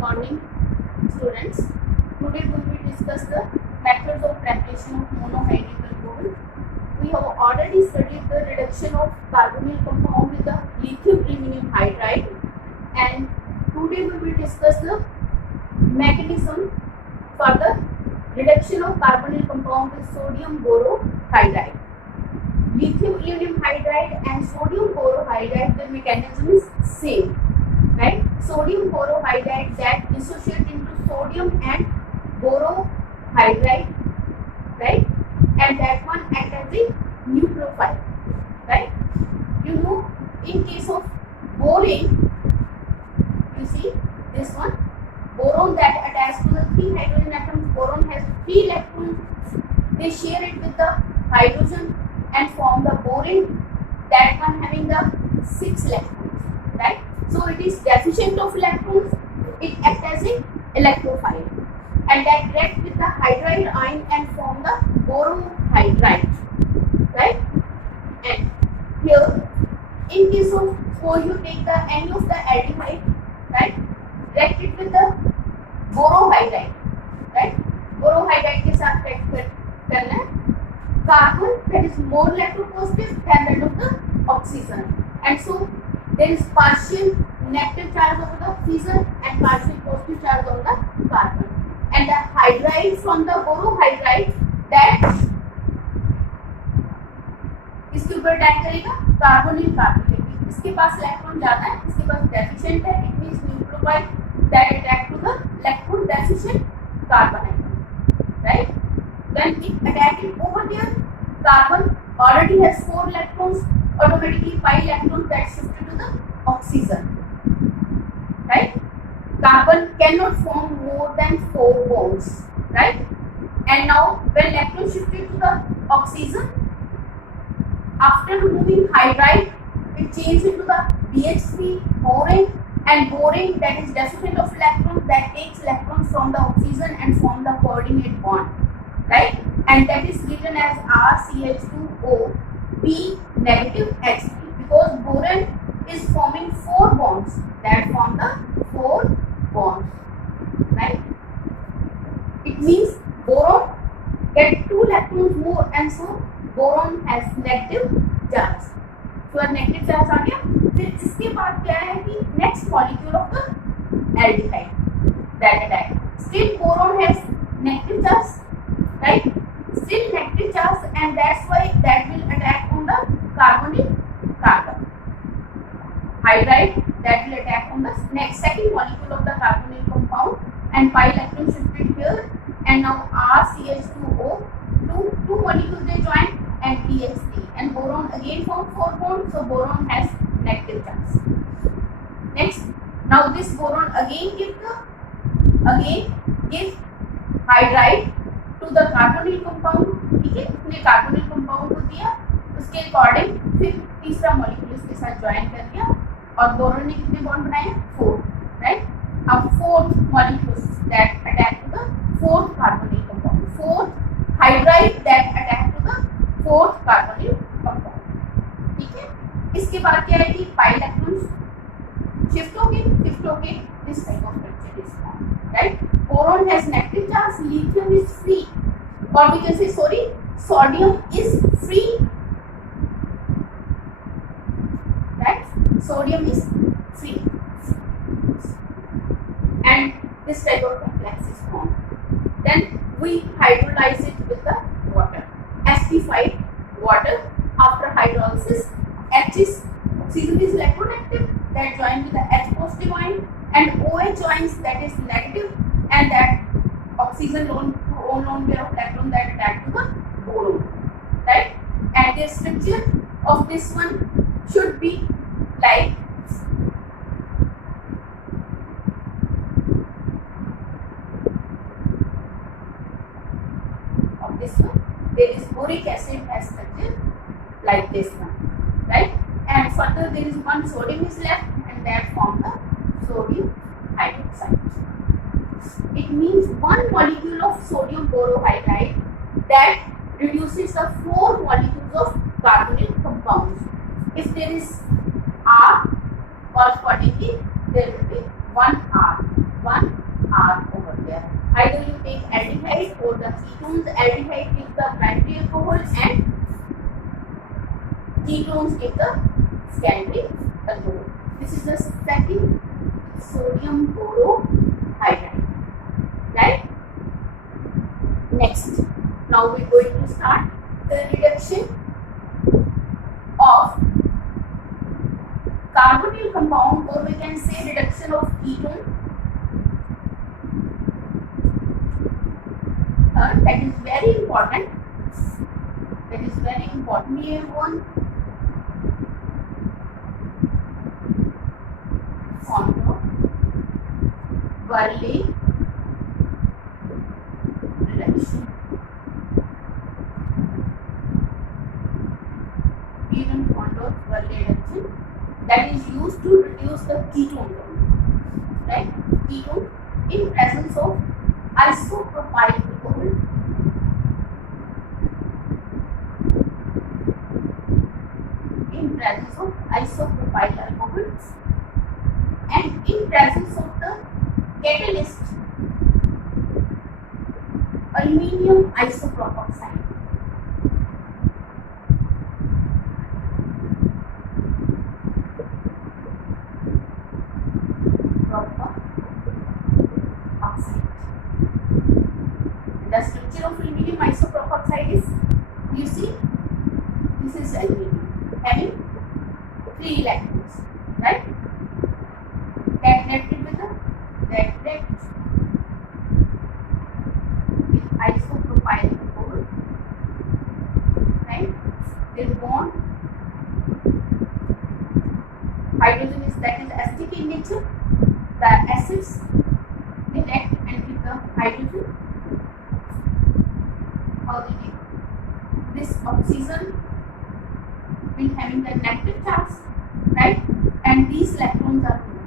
morning, students. Today we will discuss the methods of preparation of monohydrical boron. We have already studied the reduction of carbonyl compound with the lithium aluminum hydride, and today we will discuss the mechanism for the reduction of carbonyl compound with sodium borohydride. Lithium aluminum hydride and sodium borohydride, the mechanism is same, right? Sodium borohydride that dissociate into sodium and borohydride, right? And that one act as a nucleophile, right? You know, in case of boron, you see this one, boron that attached to the 3 hydrogen atoms. Boron has 3 electrons. They share it with the hydrogen and form the boron, that one having the 6 electrons, right? So it is deficient of electrons. It acts as a electrophile, and that react with the hydride ion and form the borohydride, right? And here, in case of suppose you take the any of the aldehyde, right, react it with the borohydride, right? Borohydride के साथ react करना है. Carbon that is more electropositive than that of the oxygen, and so there is partial negative charge over the oxygen and partial positive charge over the carbon, and the hydride from the borohydride that इसके ऊपर attack करेगा carbonyl carbonate. इसके पास electron ज्यादा है, इसके पास deficient है. It means nucleophile that attack to the electron deficient carbon atom, right? When it attack it over there, carbon already has 4 electrons, automatically 5 electrons that shifted to the oxygen, right? Carbon cannot form more than 4 bonds, right? And now when electron shifted to the oxygen, after removing hydride, it changed into the BH3 boron, and boron that is deficient of electrons, that takes electrons from the oxygen and form the coordinate bond, right? And that is written as RCH2O B negative H3, because boron is forming 4 bonds, that form the 4 bonds, right? It means boron get 2 electrons more, and so boron has negative charge. तो negative charge आ गया. फिर इसके बाद क्या है कि next molecule of the aldehyde that attack, still boron has negative charge, right? Still negative charge, and that's why that will attack on the carbonyl carbon hydride, that will attack on the next second molecule of the carbonyl compound, and 5 electrons shifted here, and now RCH2O, two molecules they join, and BH3, and boron again form 4 bonds, so boron has negative charge. Next, now this boron again gives hydride to the carbonyl compound. ठीक है, इसने carbonyl compound को दिया, उसके according फिर तीसरा molecule इसके साथ ज्वाइन कर दिया, और बोरोन ने कितने बॉन्ड बनाए? 4, राइट? अब 4th molecules that attack to the 4th carbonyl compound, 4th hydride that attack to the 4th carbonyl compound. ठीक है, इसके बाद क्या है कि 5 इलेक्ट्रॉन्स शिफ्ट हो गए this type of structure is form, right? Boron has negative charge, lithium is free, और we can say sorry sodium is free, right? Sodium is free, and this type of complex is formed. Then we hydrolyze it with the water, sp5 water. After hydrolysis, oxygen is electronegative, that join with the H positive ion, and OH ions that is negative, and that oxygen lone pair of electron that attack to the boron, right? And the structure of this one should be like of this one. There is boric acid as structure like this one, right? And further there is one sodium is left, and that form the sodium hydroxide. It means one molecule of sodium borohydride that reduces the 4 molecules of carbonyl compounds. If there is R, correspondingly there will be 1 R, 1 ketones, aldehyde give the primary alcohol and ketones give the secondary alcohol. This is the second sodium borohydride, right? Next, now we are going to start the reduction of carbonyl compound, or we can say reduction of ketone. That is very important. That is very important. We have one Worley reduction. Even Worley reduction that is used to reduce the ketone, right? Ketone in presence of isopropyl alcohol. In presence of isopropyl alcohol and in presence of the catalyst aluminium isopropoxide. The structure of aluminium isopropoxide is, you see, this is aluminium having 3 electrons, right? That connected with isopropyl alcohol, right? Their bond hydrogen is, that is acidic in nature. The acids react and give the hydrogen. How they give? This oxygen will having the negative charge, right? And these electrons are removed.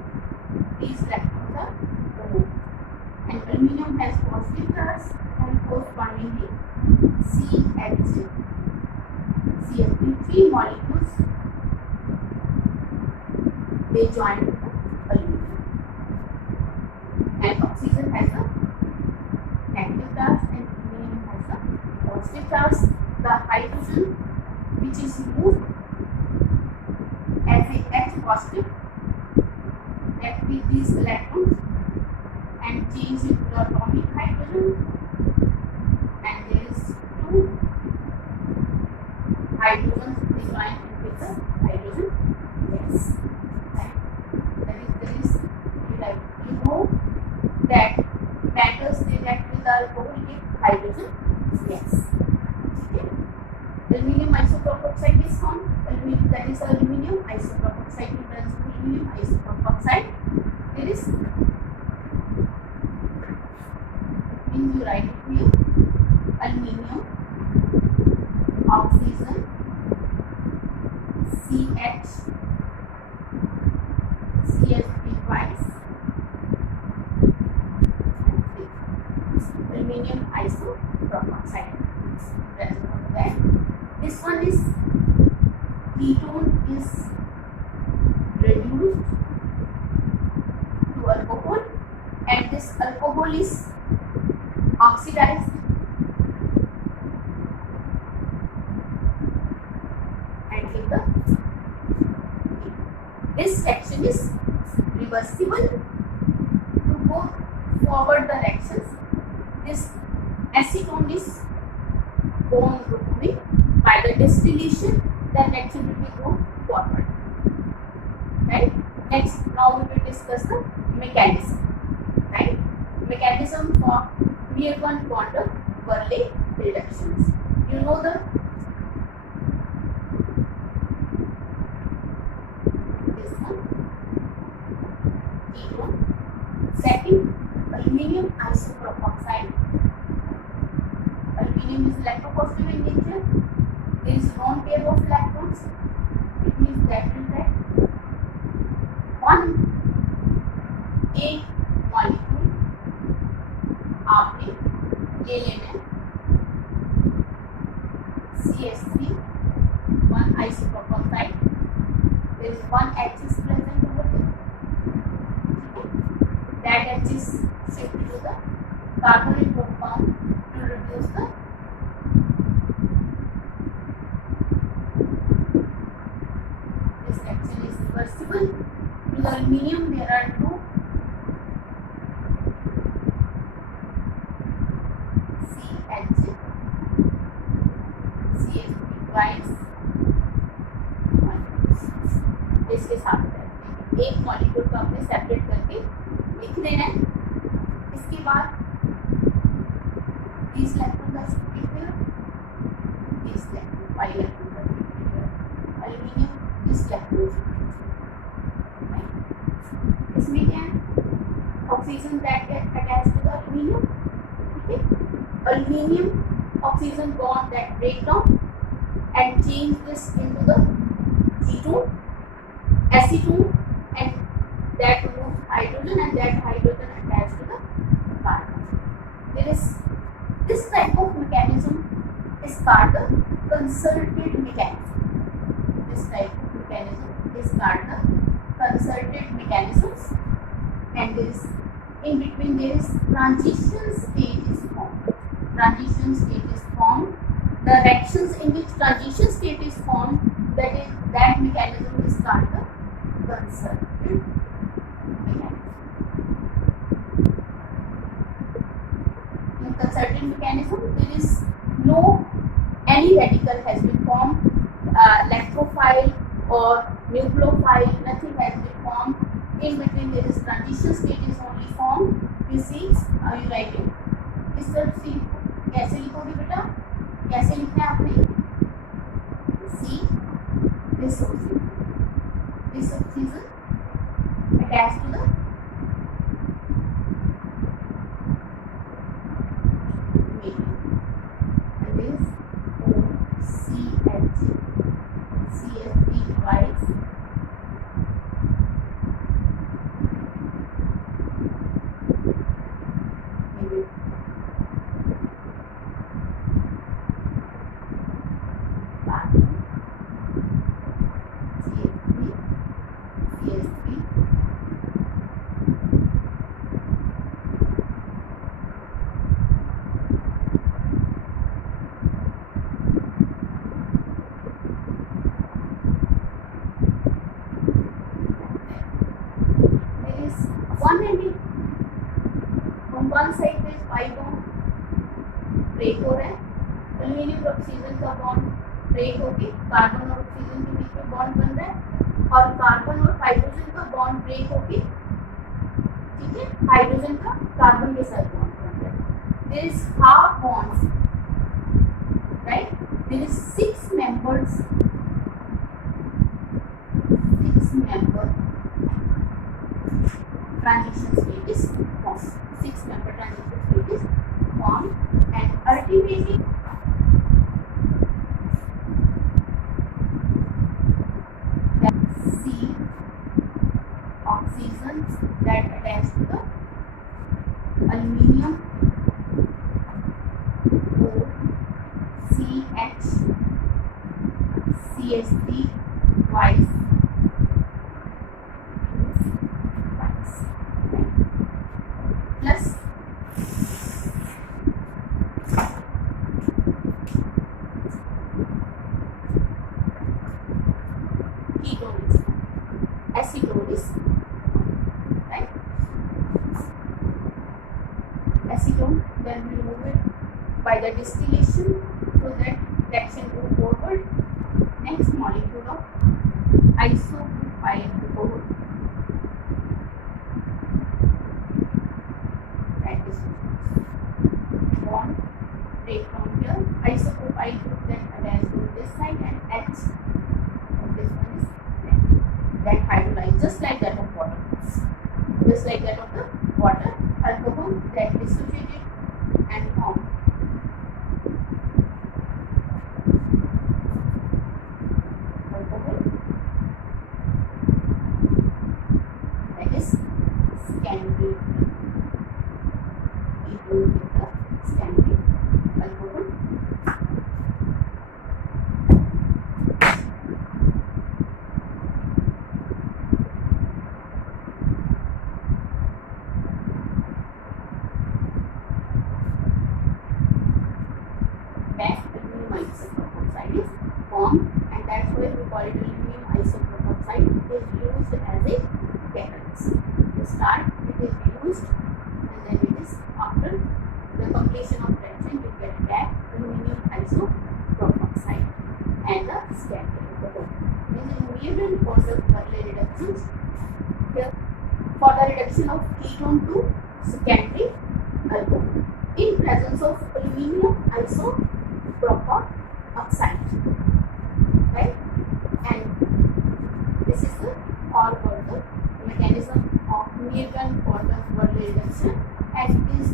And aluminium has positive charge and correspondingly CH3 molecules, they join with the aluminium. And oxygen has a negative charge and aluminium has a positive charge. The hydrogen, which is moved as a H positive, that with these electrons and change into the atomic hydrogen, and there is 2 hydrogens joined with the hydrogen gas. That is like, you know that metals react with the alcohol with hydrogen gas. Okay. Aluminium isopropoxide is formed. That is aluminium isopropoxide. Aluminium isopropoxide. There is, when you write it here, aluminium, oxygen, CH3 twice, aluminium isopropoxide. This one is ketone is reduced to alcohol, and this alcohol is oxidized and give the. This section is reversible to go forward the reactions. This acetone is gone removing by the distillation, the reaction will be go forward. Right? Next, now we will discuss the mechanism. Right? Mechanism for near one bond Worley reductions. You know the this one ketone. Second, aluminium isopropoxide. Aluminium is electropositive in nature. There is lone pair of electrons. It means that will get one A molecule आपने ले लेना है CH3 one isopropoxide. There is one H is present over there. That H is shifted to the carbonyl compound to reduce is the this reaction is reversible. With aluminium there are two CH3 इसके साथ एक molecule को आपने separate करके लिख देना है. इसके बाद these electrons are shifted here, these electrons, 5 electrons are shifted here. Aluminium this electron shifted. इसमें क्या है? Oxygen that get attached to the aluminium. Okay, aluminium oxygen bond that break down and change this into the ketone, acetone, and that removes hydrogen and that hydrogen attached to the carbon. There is this type of mechanism is called the concerted mechanism. This type of mechanism is called the concerted mechanisms, and there is in between there is transition stage is formed. Transition state is formed. The reactions in which transition state is formed, that mechanism is called the concerted mechanism. In concerted mechanism, there is no any radical has been formed, electrophile or nucleophile, nothing has been formed. In between there is transition state is only formed. You see, are you writing? इस तरफ सी कैसे लिखोगे बेटा? कैसे लिखना है आपने? सी this oxygen attached to the medium, and this CH3 twice one side पे 5 बॉन्ड ब्रेक हो रहा है. एल्यूमिनियम और ऑक्सीजन का बॉन्ड ब्रेक होके कार्बन और ऑक्सीजन के बीच में बॉन्ड बन रहा है, और कार्बन और हाइड्रोजन का बॉन्ड ब्रेक होके, ठीक है, हाइड्रोजन का कार्बन के साथ बॉन्ड बन रहा है. There is half bonds, right? There is 6 members transition state is formed. 6-member transition state is formed, and ultimately C oxygen that attach to the aluminium CH3 twice plus ketone is acetone is, right? Acetone, then we remove it by the distillation so that reaction go forward. Next molecule of isopropyl alcohol. Bond break from here, isopropyl group then attached to this side, and H, and this one is that hydrolyzed, just like that of water, just like that of the water. Alcohol that dissociated and formed alcohol that is scandinavian. Alcohol. carboxyl is used as a catalyst. To start, it is used, and then it is after the completion of reaction you get back aluminum isopropoxide and the secondary alcohol. This is needed for the further reductions. Here, for the reduction of ketone to secondary alcohol in presence of aluminum isopropoxide, right? And this is the all for the mechanism of Newton for the further reduction, and is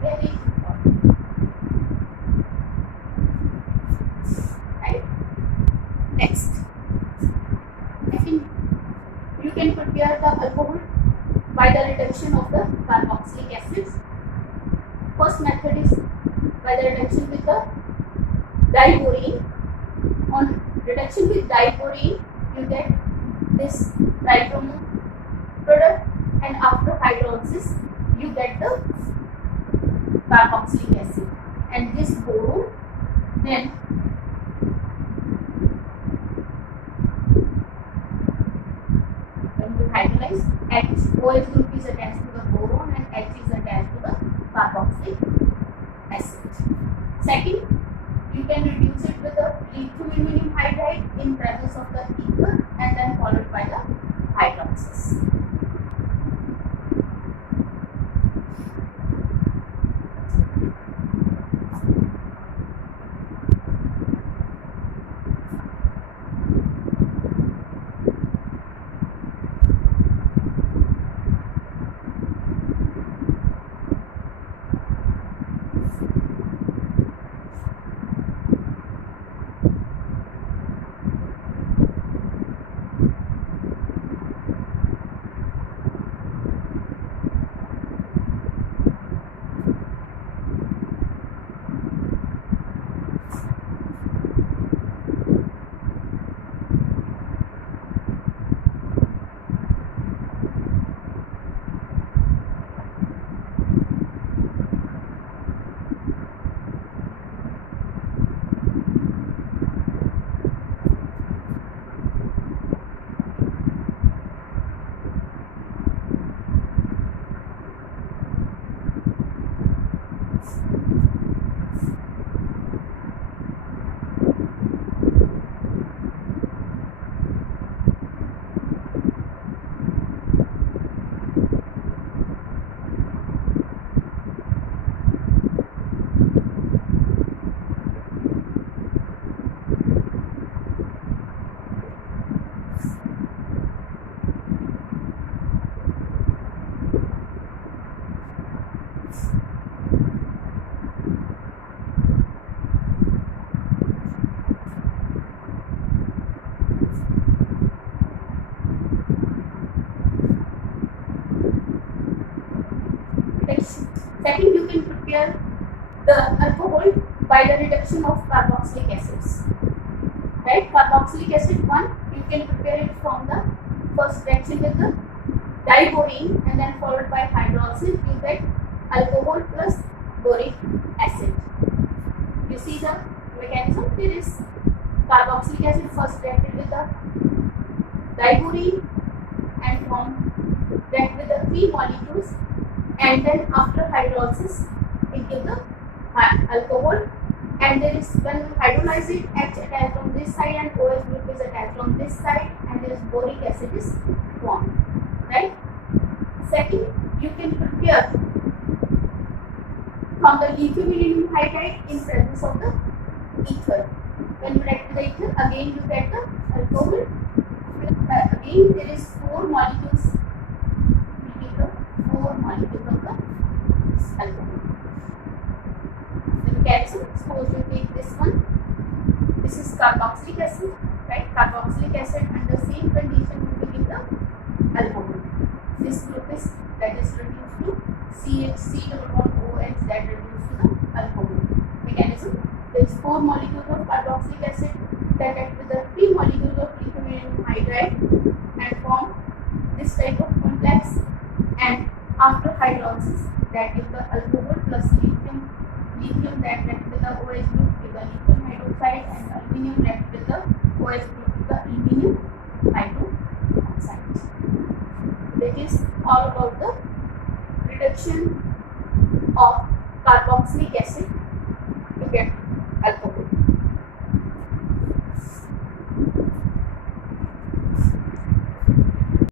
very important, right? Next, you can prepare the alcohol by the reduction of the carboxylic acids. First method is by the reduction with the diborane. On reduction with diborane, you get this tribromo product, and after hydrolysis, you get the carboxylic acid and this boron. Then when you hydrolyze, OH group is attached to the boron and H is attached to the carboxylic acid. Second, you can reduce it with the lithium aluminum hydride in presence of the ether, and then followed by the hydrolysis. Second, you can prepare the alcohol by the reduction of carboxylic acids. Right? Carboxylic acid 1, you can prepare it from the first reaction with the diborane, and then followed by hydrolysis, you get alcohol plus boric acid. You see the mechanism? There is carboxylic acid first reacted with the diborane and react with the 3 molecules, and then after hydrolysis it gives the alcohol, and there is, when you hydrolyze it, H attached on this side and OH group is attached on this side, and there is boric acid is formed, right? Second, you can prepare from the lithium aluminum hydride in presence of the ether. When you react with the ether, again you get the alcohol. Again there is 4 molecules. You get the 4 molecules of the alcohol. Then calcium, suppose you take this one. This is carboxylic acid, right? Carboxylic acid under same condition will give the alcohol. This group is that is reduced to CH3OH that reduced to the alcohol. Mechanism: there is 4 molecules of carboxylic acid that act with the 3 molecules of lithium aluminum hydride and form this type of complex, and after hydrolysis that gives the alcohol plus lithium that react with the OH group with the lithium hydroxide, and aluminum react with the OH group with the aluminum hydroxide. that is all about the reduction of carboxylic acid to get